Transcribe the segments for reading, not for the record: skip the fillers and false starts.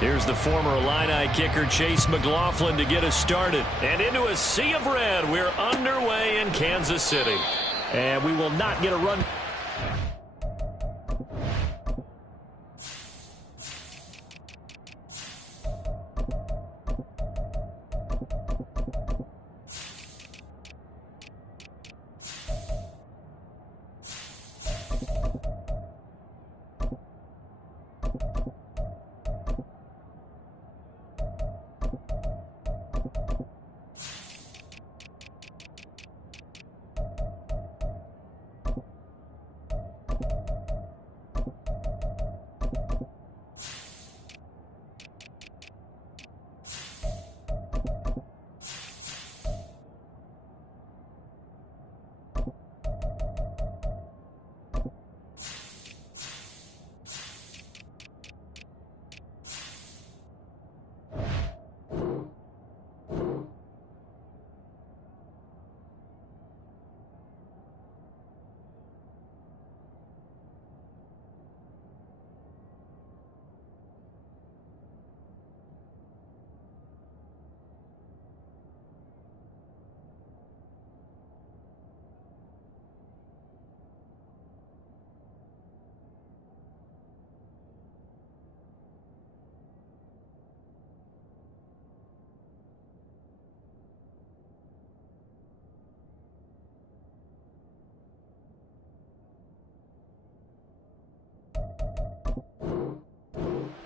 Here's the former Illini kicker Chase McLaughlin to get us started. And into a sea of red, we're underway in Kansas City. And we will not get a run.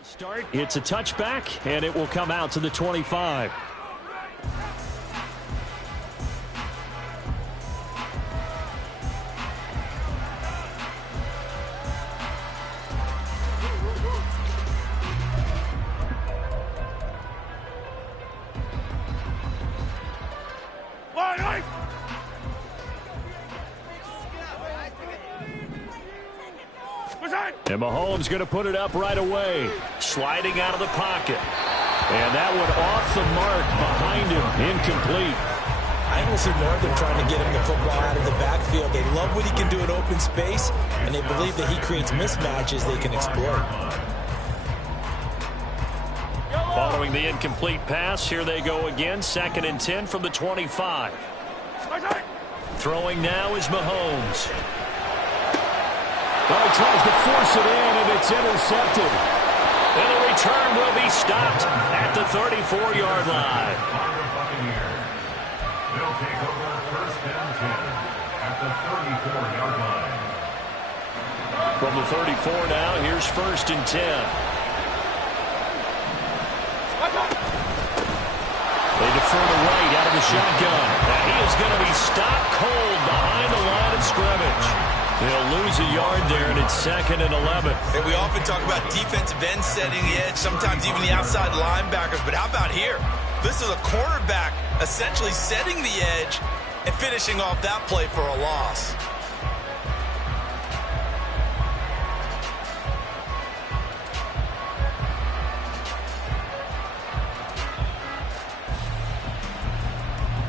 Start. It's a touchback, and it will come out to the 25. And Mahomes going to put it up right away. Sliding out of the pocket. And that one off the mark behind him. Incomplete. I almost ignore them trying to get him the football out of the backfield. They love what he can do in open space, and they believe that he creates mismatches they can exploit. Following the incomplete pass, here they go again. 2nd and 10 from the 25. Throwing now is Mahomes. He tries to force it in, and it's intercepted. And the return will be stopped at the 34-yard line. They'll take over 1st and 10 at the 34-yard line. From the 34 now, here's 1st and 10. They defer to right out of the shotgun. And he is going to be stopped cold behind the line of scrimmage. They'll lose a yard there, and it's 2nd and 11. And we often talk about defensive ends setting the edge, sometimes even the outside linebackers. But how about here? This is a cornerback essentially setting the edge and finishing off that play for a loss.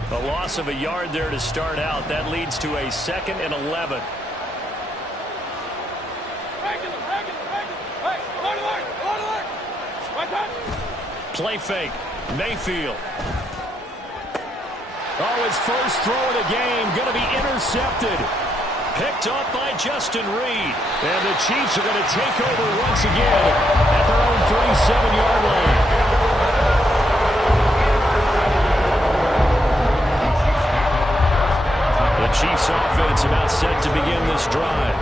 A loss of a yard there to start out. That leads to a 2nd and 11. Play fake. Mayfield. His first throw of the game going to be intercepted. Picked up by Justin Reed. And the Chiefs are going to take over once again at their own 37-yard line. The Chiefs offense about set to begin this drive.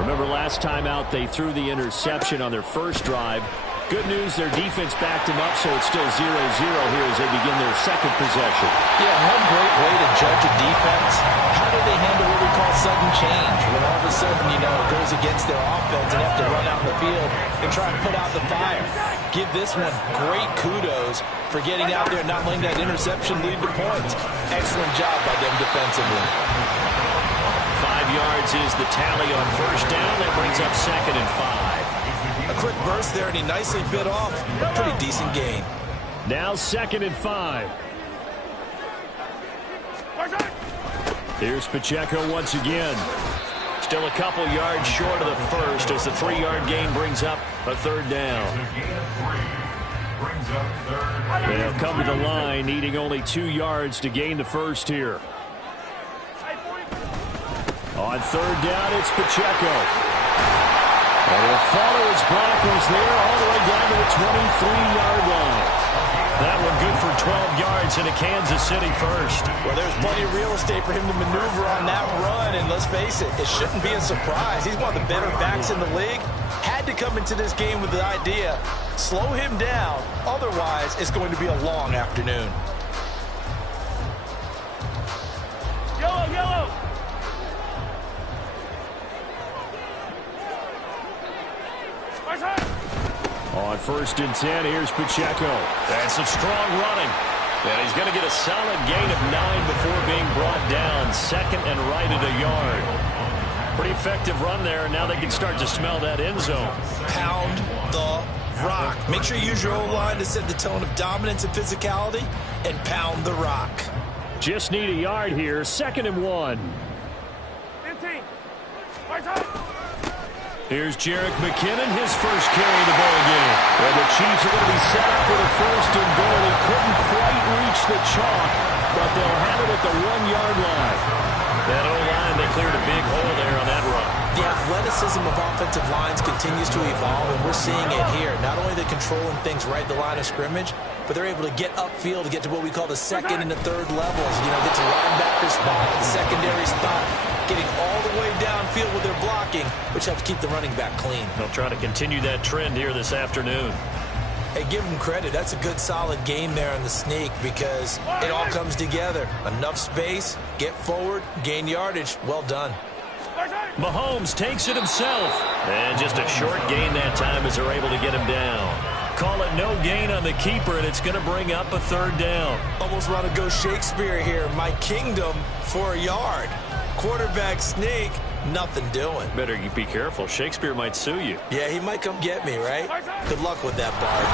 Remember last time out they threw the interception on their first drive. Good news, their defense backed them up, so it's still 0-0 here as they begin their second possession. Yeah, one great way to judge a defense. How do they handle what we call sudden change? When all of a sudden, it goes against their offense and have to run out in the field and try and put out the fire. Give this one great kudos for getting out there and not letting that interception lead to points. Excellent job by them defensively. 5 yards is the tally on first down. That brings up 2nd and 5. A quick burst there, and he nicely bit off a pretty decent gain. Now 2nd and 5. Here's Pacheco once again. Still a couple yards short of the first as the 3-yard gain brings up a 3rd down. brings up third. They'll come to the line, needing only 2 yards to gain the first here. On third down, it's Pacheco. And he'll follow his blockers there all the way down to the 23-yard line. That one good for 12 yards into Kansas City first. Well, there's plenty of real estate for him to maneuver on that run, and let's face it, it shouldn't be a surprise. He's one of the better backs in the league. Had to come into this game with the idea, slow him down, otherwise it's going to be a long afternoon. Yellow, yellow! On 1st and 10, here's Pacheco. That's some strong running. And he's going to get a solid gain of 9 before being brought down. 2nd and right at a yard. Pretty effective run there, and now they can start to smell that end zone. Pound the rock. Make sure you use your O-line to set the tone of dominance and physicality, and pound the rock. Just need a yard here. 2nd and 1. 15. Right side. Here's Jerick McKinnon, his first carry of the ball game. And the Chiefs are going to be set up for the 1st and goal. He couldn't quite reach the chalk, but they'll have it at the 1-yard line. That O-line, they cleared a big hole there on that run. The athleticism of offensive lines continues to evolve, and we're seeing it here. Not only are they controlling things right at the line of scrimmage, but they're able to get upfield to get to what we call the 2nd and the 3rd levels. You know, get to linebacker spot, the secondary spot, getting all the way downfield with their blocking, which helps keep the running back clean. They'll try to continue that trend here this afternoon. Hey, give them credit. That's a good, solid game there in the sneak because it all comes together. Enough space, get forward, gain yardage. Well done. Mahomes takes it himself. And just a short gain that time as they're able to get him down. Call it no gain on the keeper, and it's going to bring up a 3rd down. Almost want to go Shakespeare here. My kingdom for a yard. Quarterback sneak, nothing doing. Better be careful. Shakespeare might sue you. Yeah, he might come get me, right? Good luck with that, Bard.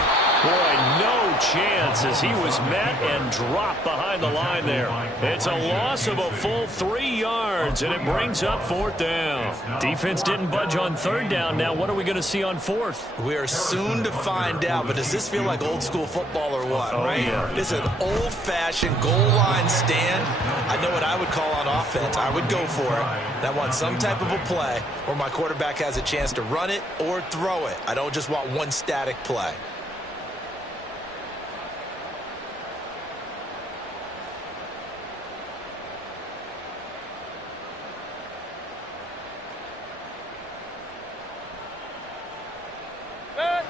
Boy, no chance as he was met and dropped behind the line there. It's a loss of a full 3 yards, and it brings up 4th down. Defense didn't budge on 3rd down. Now what are we going to see on 4th? We are soon to find out, but does this feel like old school football or what, right? Yeah. This is an old-fashioned goal line stand. I know what I would call on offense. I would go for it. And I want some type of a play where my quarterback has a chance to run it or throw it. I don't just want one static play.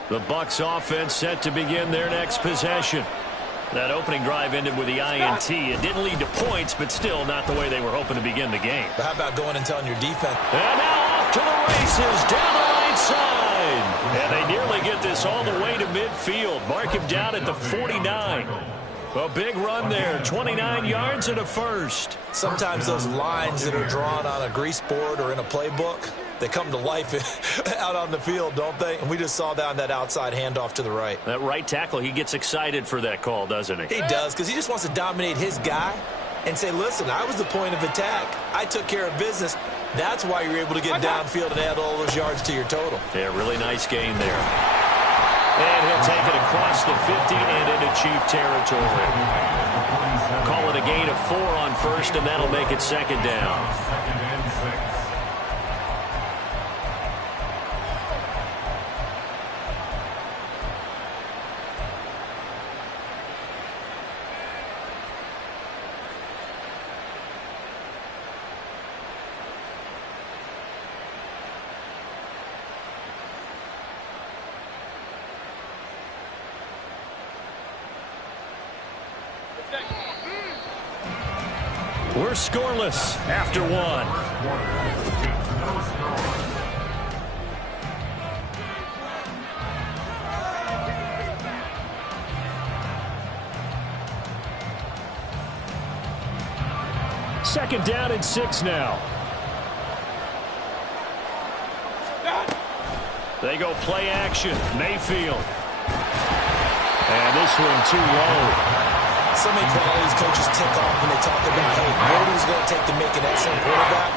The Bucs offense set to begin their next possession. That opening drive ended with the INT. It didn't lead to points, but still not the way they were hoping to begin the game. But how about going and telling your defense? And now off to the races down the right side. And they nearly get this all the way to midfield. Mark him down at the 49. A big run there, 29 yards and a first. Sometimes those lines that are drawn on a grease board or in a playbook, they come to life out on the field, don't they? And we just saw that on that outside handoff to the right. That right tackle, he gets excited for that call, doesn't he? He does, because he just wants to dominate his guy and say, listen, I was the point of attack. I took care of business. That's why you're able to get downfield and add all those yards to your total. Yeah, really nice gain there. And he'll take it across the 50 and into Chief territory. Call it a gain of 4 on 1st, and that'll make it 2nd down. 2nd and 6. We're scoreless after 1. Second down and 6 now. They go play action. Mayfield. And this one too low. So many qualities coaches tick off when they talk about, hey, what is it going to take to make an excellent quarterback?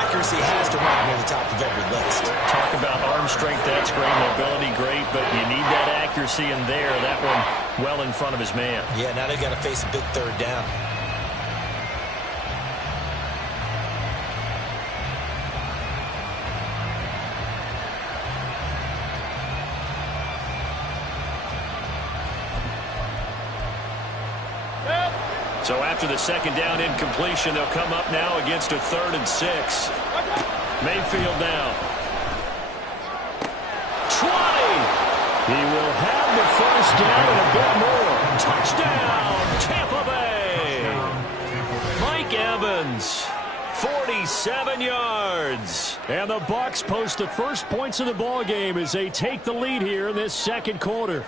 Accuracy has to rank near the top of every list. Talk about arm strength, that's great. Mobility, great. But you need that accuracy in there. That one well in front of his man. Yeah, now they've got to face a big third down. So after the second down incompletion, they'll come up now against a 3rd and 6. Mayfield down. 20. He will have the first down and a bit more. Touchdown, Tampa Bay. Mike Evans, 47 yards. And the Bucs post the first points of the ball game as they take the lead here in this second quarter.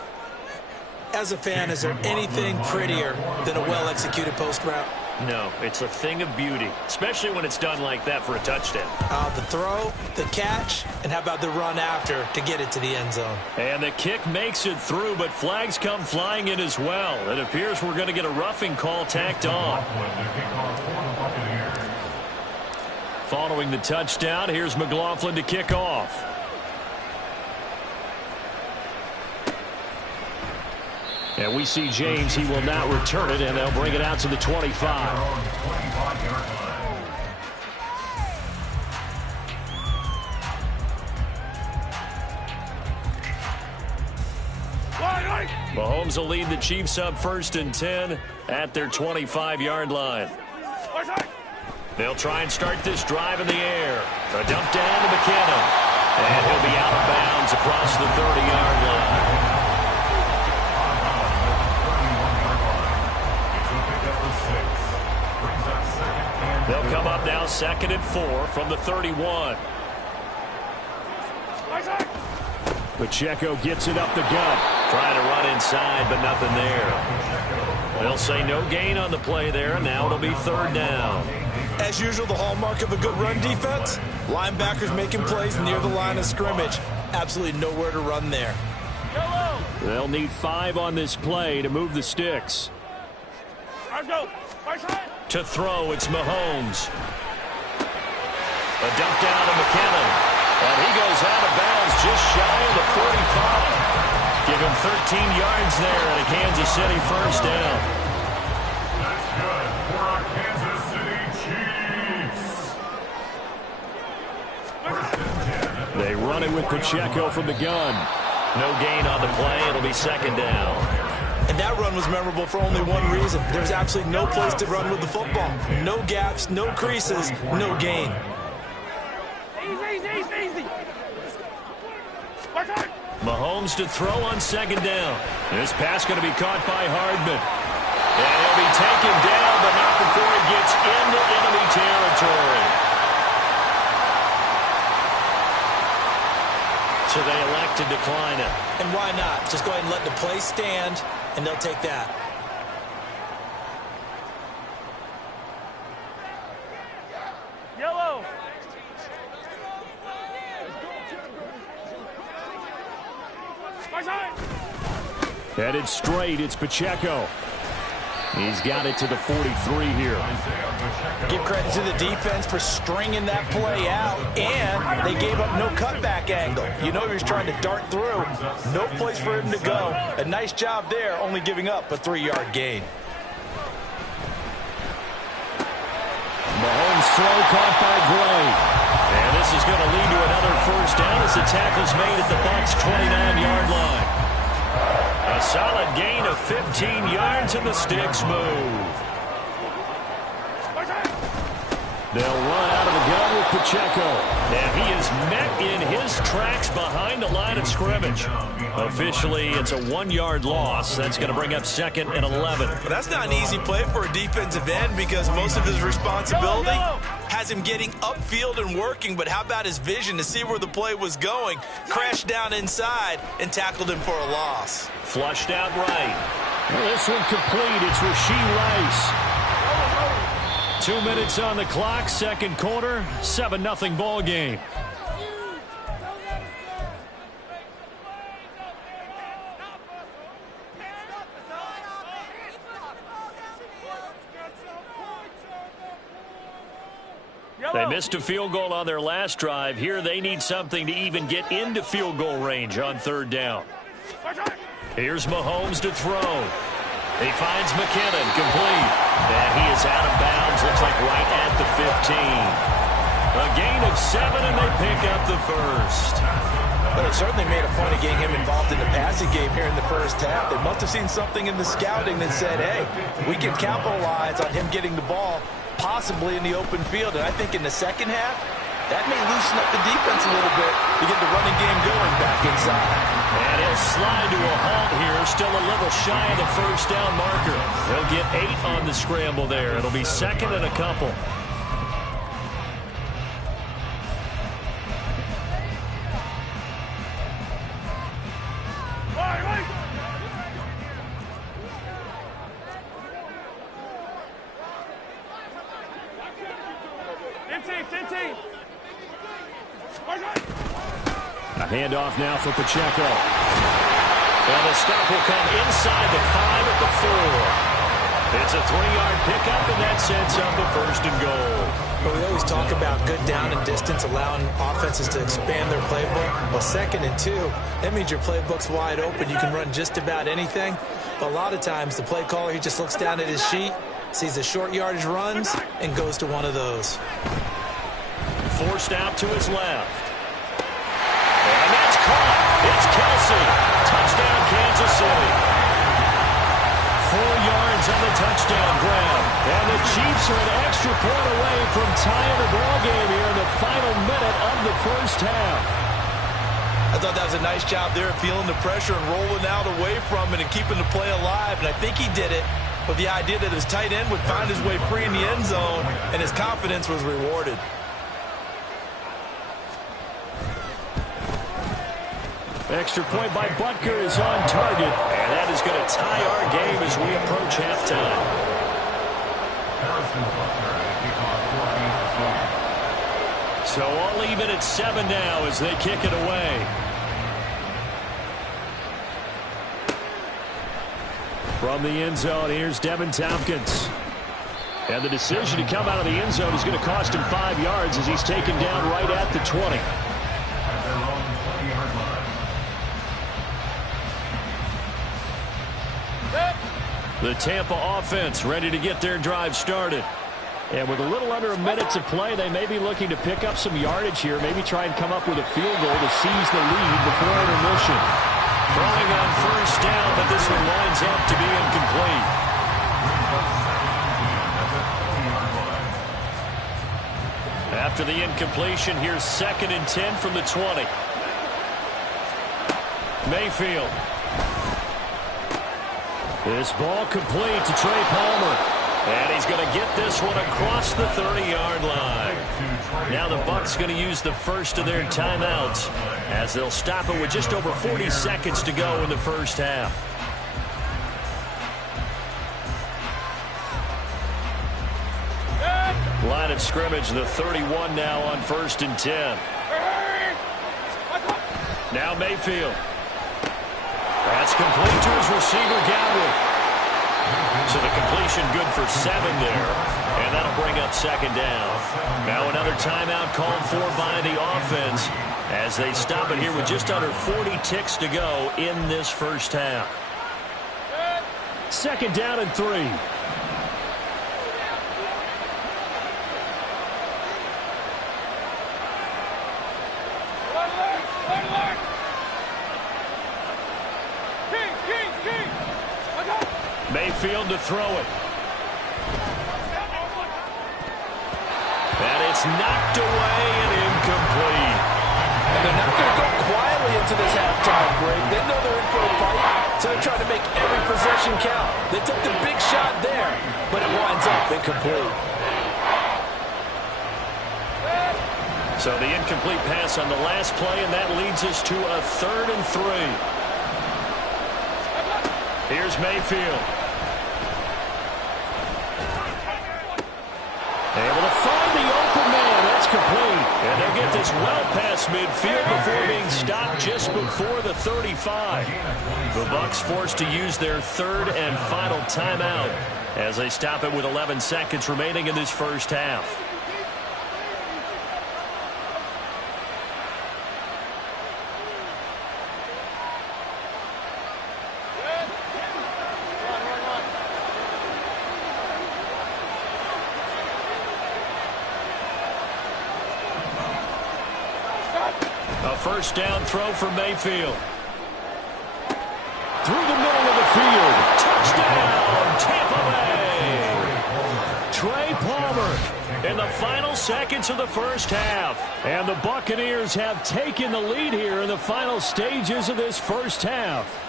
As a fan, is there anything prettier than a well-executed post route? No, it's a thing of beauty, especially when it's done like that for a touchdown. The throw, the catch, and how about the run after to get it to the end zone? And the kick makes it through, but flags come flying in as well. It appears we're going to get a roughing call tacked on. Following the touchdown, here's McLaughlin to kick off. And we see James. He will not return it, and they'll bring it out to the 25. Mahomes will lead the Chiefs up 1st and 10 at their 25-yard line. They'll try and start this drive in the air. A dump down to McKinnon. And he'll be out of bounds across the 30-yard line. They'll come up now 2nd and 4 from the 31. Pacheco gets it up the gut. Trying to run inside, but nothing there. They'll say no gain on the play there. Now it'll be 3rd down. As usual, the hallmark of a good run defense, linebackers making plays near the line of scrimmage. Absolutely nowhere to run there. They'll need 5 on this play to move the sticks. To throw, it's Mahomes. A dump down to McKinnon. And he goes out of bounds just shy of the 45. Give him 13 yards there and a Kansas City first down. That's good for our Kansas City Chiefs. They run it with Pacheco from the gun. No gain on the play. It'll be 2nd down. And that run was memorable for only one reason. There's absolutely no place to run with the football. No gaps, no creases, no gain. Easy. Mahomes to throw on 2nd down. This pass going to be caught by Hardman. And he'll be taken down, but not before he gets into enemy territory. So they elect to decline it. And why not? Just go ahead and let the play stand, and they'll take that. Yellow. Headed straight, it's Pacheco. He's got it to the 43 here. Give credit to the defense for stringing that play out, and they gave up no cutback angle. You know he was trying to dart through. No place for him to go. A nice job there, only giving up a 3-yard gain. Mahomes' throw caught by Gray. And this is going to lead to another first down as the tackle's made at the Bucs' 29-yard line. A solid gain of 15 yards and the sticks move. They'll run out of the gun with Pacheco. And he is met in his tracks behind the line of scrimmage. Officially, it's a 1-yard loss. That's going to bring up 2nd and 11. Well, that's not an easy play for a defensive end because most of his responsibility has him getting upfield and working. But how about his vision to see where the play was going? Crashed down inside and tackled him for a loss. Flushed out right. Well, this one complete. It's Rashee Rice. 2 minutes on the clock, second quarter, 7-0 ball game. They missed a field goal on their last drive. Here they need something to even get into field goal range on 3rd down. Here's Mahomes to throw. He finds McKinnon, complete. And he is out of bounds, looks like right at the 15. A gain of 7, and they pick up the first. But it certainly made a point of getting him involved in the passing game here in the first half. They must have seen something in the scouting that said, hey, we can capitalize on him getting the ball, possibly in the open field. And I think in the second half, that may loosen up the defense a little bit to get the running game going back inside. And he'll slide to a halt here, still a little shy of the first down marker. He'll get 8 on the scramble there. It'll be second and a couple. A handoff now for Pacheco. And the stop will come inside the 5 at the 4. It's a 3-yard pickup, and that sets up the first and goal. Well, we always talk about good down and distance, allowing offenses to expand their playbook. Well, 2nd and 2, that means your playbook's wide open. You can run just about anything. But a lot of times, the play caller, he just looks down at his sheet, sees the short yardage runs, and goes to one of those. Forced out to his left. And that's caught. It's Kelsey. Touchdown, Kansas City. 4 yards on the touchdown grab. And the Chiefs are an extra point away from tying the ball game here in the final minute of the first half. I thought that was a nice job there of feeling the pressure and rolling out away from it and keeping the play alive. And I think he did it with the idea that his tight end would find his way free in the end zone, and his confidence was rewarded. Extra point by Butker is on target, and that is going to tie our game as we approach halftime. So all even at 7 now as they kick it away. From the end zone, here's Devin Tompkins. And the decision to come out of the end zone is going to cost him 5 yards as he's taken down right at the 20. The Tampa offense ready to get their drive started. And with a little under a minute to play, they may be looking to pick up some yardage here, maybe try and come up with a field goal to seize the lead before intermission. Throwing on first down, but this one lines up to be incomplete. After the incompletion, here's 2nd and 10 from the 20. Mayfield. This ball complete to Trey Palmer. And he's going to get this one across the 30-yard line. Now the Bucs going to use the first of their timeouts as they'll stop it with just over 40 seconds to go in the first half. Line of scrimmage, the 31 now on 1st and 10. Now Mayfield. That's complete to his receiver, Godwin. So the completion good for 7 there. And that'll bring up 2nd down. Now another timeout called for by the offense as they stop it here with just under 40 ticks to go in this first half. 2nd down and 3. Mayfield to throw it. And it's knocked away and incomplete. And they're not going to go quietly into this halftime break. They know they're in for a fight, so they're trying to make every possession count. They took the big shot there, but it winds up incomplete. So the incomplete pass on the last play, and that leads us to a 3rd and 3. Here's Mayfield. Able to find the open man. That's complete. And they'll get this well past midfield before being stopped just before the 35. The Bucs forced to use their 3rd and final timeout as they stop it with 11 seconds remaining in this first half. first down throw for Mayfield. Through the middle of the field. Touchdown, Tampa Bay. Trey Palmer in the final seconds of the first half. And the Buccaneers have taken the lead here in the final stages of this first half.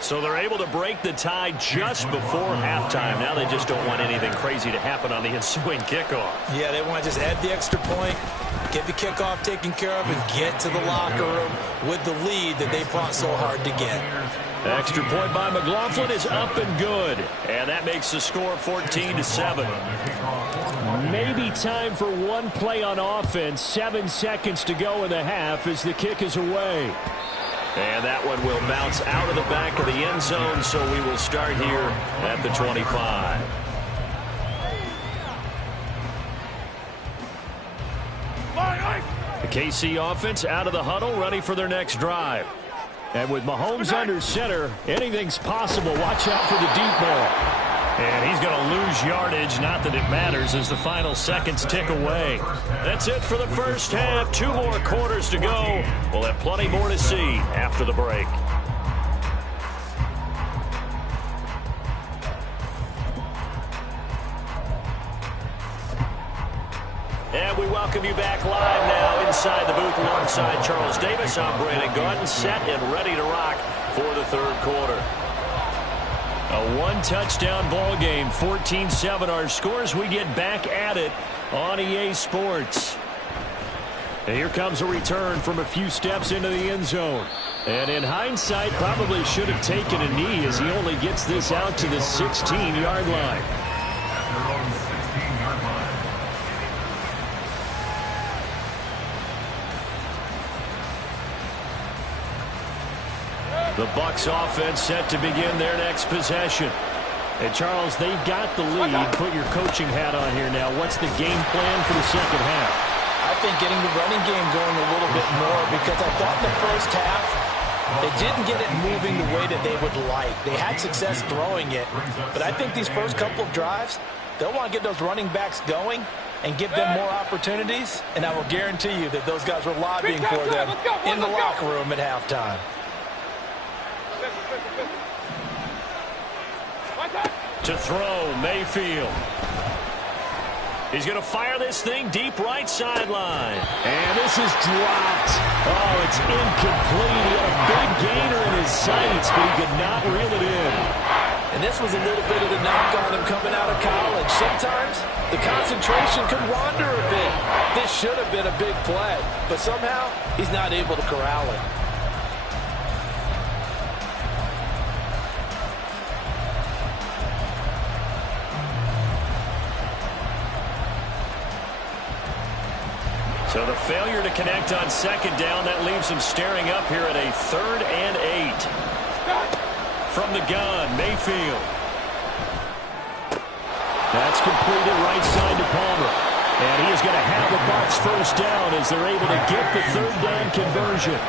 So they're able to break the tie just before halftime. Now they just don't want anything crazy to happen on the ensuing kickoff. Yeah, they want to just add the extra point, get the kickoff taken care of, and get to the locker room with the lead that they fought so hard to get. Extra point by McLaughlin is up and good. And that makes the score 14-7. Maybe time for one play on offense. 7 seconds to go in the half as the kick is away. And that one will bounce out of the back of the end zone, so we will start here at the 25. The KC offense out of the huddle, ready for their next drive. And with Mahomes under center, anything's possible. Watch out for the deep ball. And he's going to lose yardage, not that it matters, as the final seconds tick away. That's it for the first half. 2 more quarters to go. We'll have plenty more to see after the break. And we welcome you back live now inside the booth alongside Charles Davis. I'm Brandon Gaudin, set and ready to rock for the third quarter. A one-touchdown ball game, 14-7 our scores. We get back at it on EA Sports. And here comes a return from a few steps into the end zone. And in hindsight, probably should have taken a knee as he only gets this out to the 16-yard line. The Bucs offense set to begin their next possession. And Charles, they've got the lead. Put your coaching hat on here now. What's the game plan for the second half? I think getting the running game going a little bit more, because I thought in the first half they didn't get it moving the way that they would like. They had success throwing it, but I think these first couple of drives, they'll want to get those running backs going and give them more opportunities, and I will guarantee you that those guys were lobbying for them in the locker room at halftime. To throw, Mayfield. He's going to fire this thing deep right sideline. And this is dropped. Oh, it's incomplete. He had a big gainer in his sights, but he could not reel it in. And this was a little bit of the knock on him coming out of college. Sometimes the concentration could wander a bit. This should have been a big play, but somehow he's not able to corral it. So the failure to connect on second down, that leaves him staring up here at a 3rd and 8. From the gun, Mayfield. That's completed right side to Palmer. And he is going to have the Bucs first down as they're able to get the 3rd down conversion.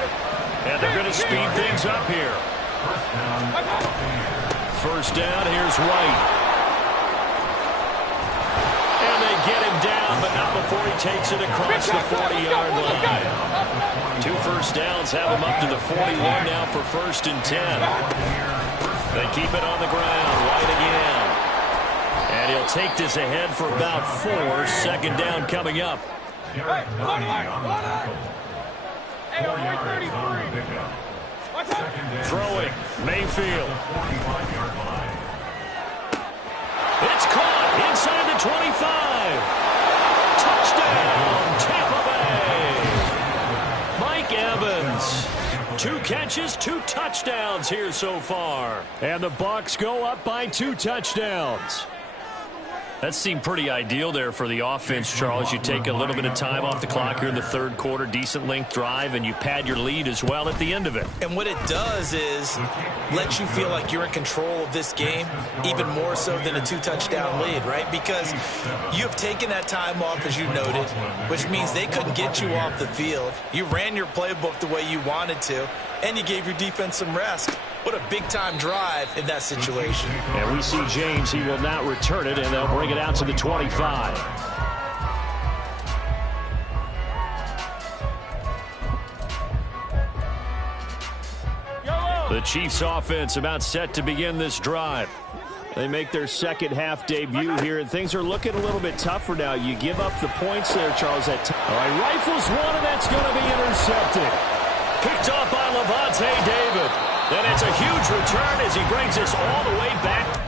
And they're going to speed things up here. First down, here's White. Get him down, but not before he takes it across the 40-yard line. 2 first downs have him up to the 41 now for 1st and 10. They keep it on the ground. White again. And he'll take this ahead for about 4. 2nd down coming up. Throwing, Mayfield. It's caught inside the 25. Touchdown, Tampa Bay. Mike Evans. 2 catches, 2 touchdowns here so far. And the Bucs go up by 2 touchdowns. That seemed pretty ideal there for the offense, Charles. You take a little bit of time off the clock here in the third quarter, decent length drive, and you pad your lead as well at the end of it. And what it does is let you feel like you're in control of this game, even more so than a 2-touchdown lead, right? Because you have taken that time off, as you noted, which means they couldn't get you off the field. You ran your playbook the way you wanted to, and you gave your defense some rest. What a big-time drive in that situation. And we see James. He will not return it, and they'll bring it out to the 25. The Chiefs offense about set to begin this drive. They make their second half debut here, and things are looking a little bit tougher now. You give up the points there, Charles. All right, rifles one, and that's going to be intercepted. Picked off by Lavonte David. And it's a huge return as he brings us all the way back.